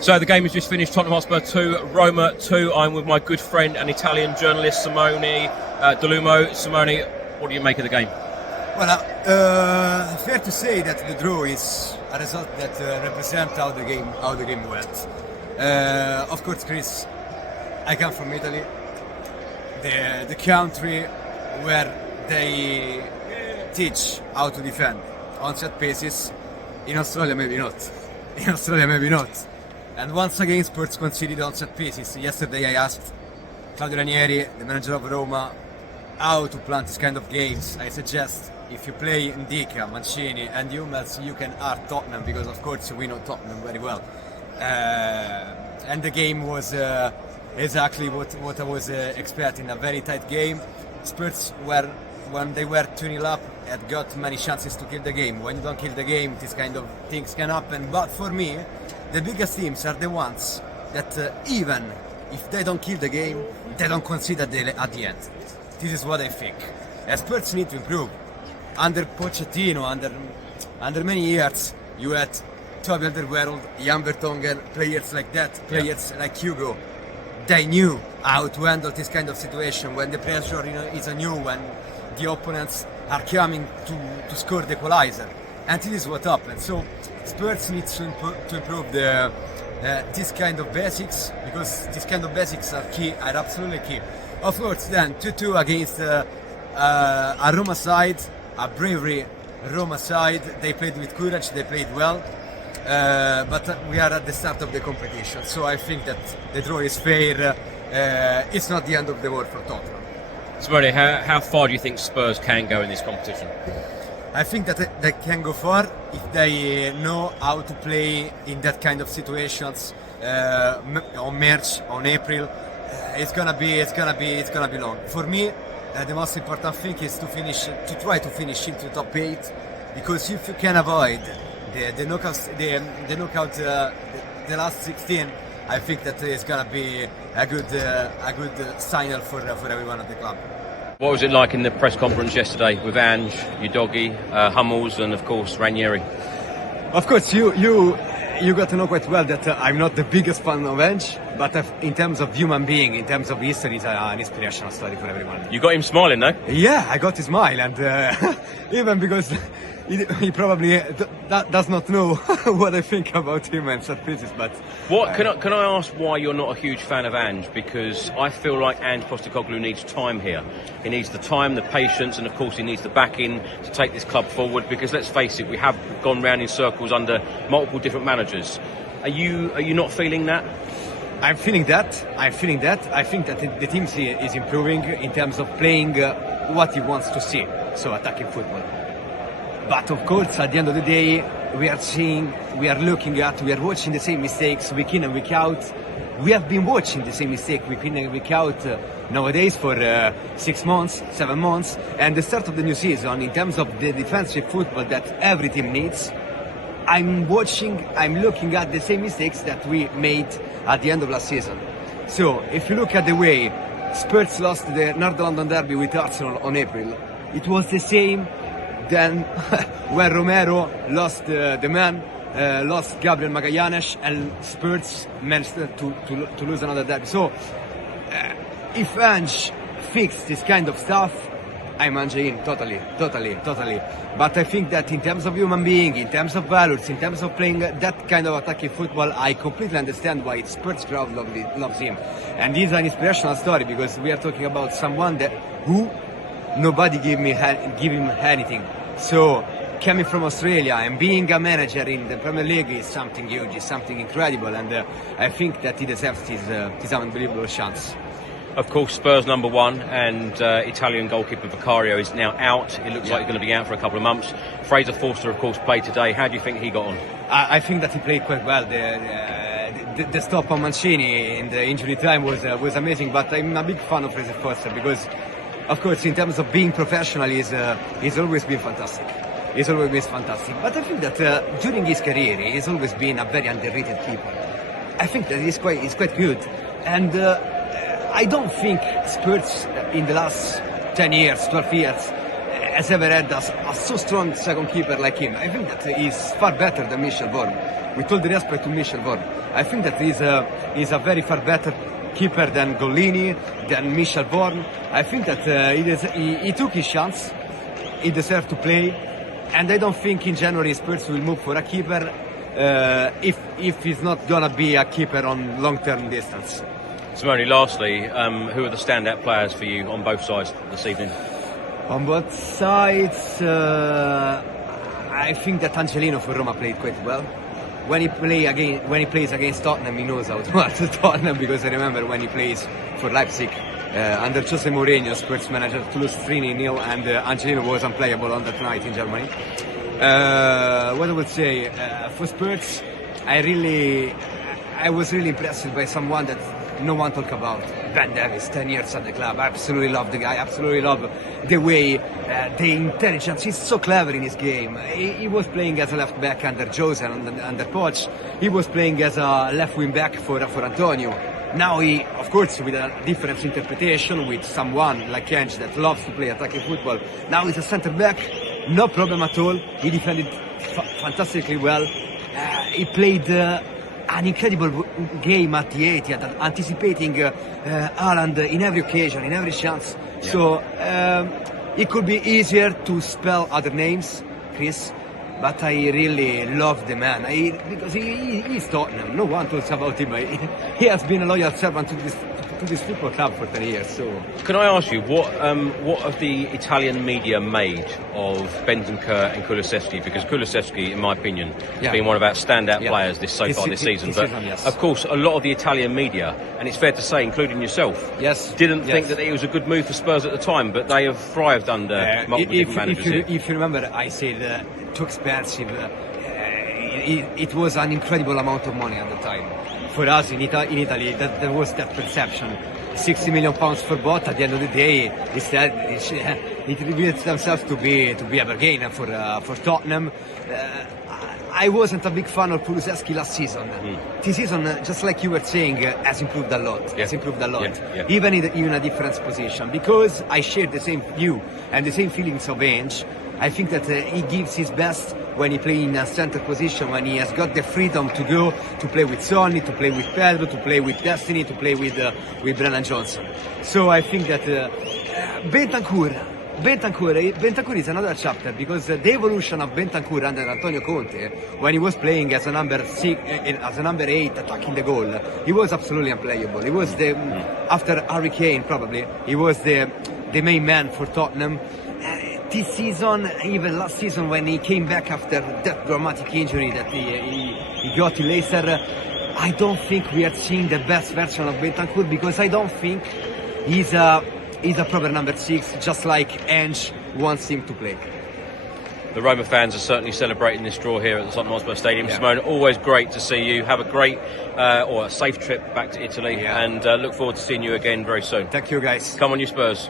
So the game has just finished. Tottenham Hotspur 2, Roma 2. I'm with my good friend and Italian journalist Simone Dell-Uomo. Simone, what do you make of the game? Well, fair to say that the draw is a result that represents how the game went. Of course, Chris, I come from Italy, the country where they teach how to defend on set pieces. In Australia, maybe not. And once again, Spurs conceded on set pieces. Yesterday, I asked Claudio Ranieri, the manager of Roma, how to plan this kind of games. I suggest if you play Ndika, Mancini, and Hummels, you can hurt Tottenham because, of course, we know Tottenham very well. And the game was exactly what I was expecting, a very tight game. Spurs were, when they were 2-0 up, had got many chances to kill the game. When you don't kill the game, this kind of things can happen. But for me, the biggest teams are the ones that even if they don't kill the game, they don't concede at the end. This is what I think. Spurs need to improve. Under Pochettino, under many years, you had Toby Alderweireld, Jan Vertonghen, players like that, players like Hugo. They knew how to handle this kind of situation when the pressure is on you, when the opponents are coming to score the equalizer. And this is what happened. So Spurs needs to improve this kind of basics, because this kind of basics are key, are absolutely key. Of course, then 2-2 against a Roma side, a bravery Roma side. They played with courage, they played well, but we are at the start of the competition, so I think that the draw is fair. It's not the end of the world for Tottenham. Simone, how far do you think Spurs can go in this competition? I think that they can go far if they know how to play in that kind of situations. On March, on April, it's gonna be long. For me, the most important thing is to try to finish into top 8, because if you can avoid the knockout, the last 16, I think that it's gonna be a good signal for everyone at the club. What was it like in the press conference yesterday with Ange, Udogie, Hummels, and of course Ranieri? Of course, you got to know quite well that I'm not the biggest fan of Ange, but in terms of human being, in terms of history, it's an inspirational story for everyone. You got him smiling though? Yeah, I got his smile, and even because he probably does not know what I think about him and set pieces. But what can I ask why you're not a huge fan of Ange? Because I feel like Ange Postecoglou needs time here. He needs the time, the patience, and of course he needs the backing to take this club forward. Because let's face it, we have gone round in circles under multiple different managers. Are you not feeling that? I'm feeling that. I think that the team is improving in terms of playing what he wants to see, so attacking football. But of course, at the end of the day, we are watching the same mistakes week in and week out. We have been watching the same mistake week in and week out nowadays for 6 months, 7 months, and the start of the new season in terms of the defensive football that every team needs. I'm looking at the same mistakes that we made at the end of last season. So if you look at the way Spurs lost the North London derby with Arsenal on April, it was the same then when Romero lost lost Gabriel Magallanes, and Spurs managed to lose another derby. So if Ange fixed this kind of stuff, I'm Ange in, totally. But I think that in terms of human being, in terms of values, in terms of playing that kind of attacking football, I completely understand why Spurs crowd loves him. And this is an inspirational story, because we are talking about someone who nobody give him anything. So coming from Australia and being a manager in the Premier League is something huge, is something incredible, and I think that he deserves this unbelievable chance. Of course, Spurs number 1 and Italian goalkeeper Vicario is now out. It looks like he's going to be out for a couple of months. Fraser Forster, of course, played today. How do you think he got on? I think that he played quite well. The stop on Mancini in the injury time was amazing, but I'm a big fan of Fraser Forster because, of course, in terms of being professional, he's always been fantastic. But I think that during his career, he's always been a very underrated keeper. I think that he's quite good. And I don't think Spurs in the last 10 years, 12 years, has ever had a so strong second keeper like him. I think that he's far better than Michel Vorm. With all the respect to Michel Vorm, I think that he's a very far better keeper than Gollini, than Michel Vorm. I think that he took his chance. He deserved to play, and I don't think in January Spurs will move for a keeper if he's not gonna be a keeper on long-term distance. Simone, lastly, who are the standout players for you on both sides this evening? On both sides, I think that Angelino for Roma played quite well. When he plays against Tottenham, he knows how to answer Tottenham, because I remember when he plays for Leipzig under Jose Mourinho, Spurs manager, to lose 3-0, and Angelino was unplayable on that night in Germany. What I would say for Spurs, I was really impressed by someone that no one talk about. Ben Davies, 10 years at the club. I absolutely love the guy. Absolutely love the way, the intelligence. He's so clever in his game. He was playing as a left back under Jose and under Poch. He was playing as a left wing back for Antonio. Now he, of course, with a different interpretation, with someone like Ange that loves to play attacking football. Now he's a centre back, no problem at all. He defended fantastically well. He played an incredible game at the Etihad, anticipating Haaland in every occasion, in every chance. Yeah. So it could be easier to spell other names, Chris, but I really love the man because he's Tottenham. No one talks about him. He has been a loyal servant to this football club for 10 years. So, can I ask you what have the Italian media made of Bentancur and Kulusevski? Because Kulusevski, in my opinion, has been one of our standout players this season. But yes. Of course, a lot of the Italian media, and it's fair to say, including yourself, didn't think that it was a good move for Spurs at the time. But they have thrived under multiple different managers. If you remember, I said too expensive. It was an incredible amount of money at the time. For us in Italy, there was that perception. 60 million pounds for both. At the end of the day, it reveals themselves to be a bargain for Tottenham. I wasn't a big fan of Kulusevski last season. This season, just like you were saying, has improved a lot. Has improved a lot, even in a different position. Because I share the same view and the same feelings of Ange. I think that he gives his best when he plays in a center position, when he has got the freedom to go to play with Sonny, to play with Pedro, to play with Destiny, to play with Brennan Johnson. So I think that Bentancur is another chapter, because the evolution of Bentancur under Antonio Conte, when he was playing as a number 6, as a number 8, attacking the goal, he was absolutely unplayable. He was after Harry Kane probably, he was the main man for Tottenham. This season, even last season, when he came back after that dramatic injury that he got in Leicester, I don't think we are seeing the best version of Bentancur, because I don't think he's a proper number 6, just like Ange wants him to play. The Roma fans are certainly celebrating this draw here at the Tottenham Hotspur Stadium. Simone, always great to see you. Have a great or a safe trip back to Italy, and look forward to seeing you again very soon. Thank you, guys. Come on, you Spurs.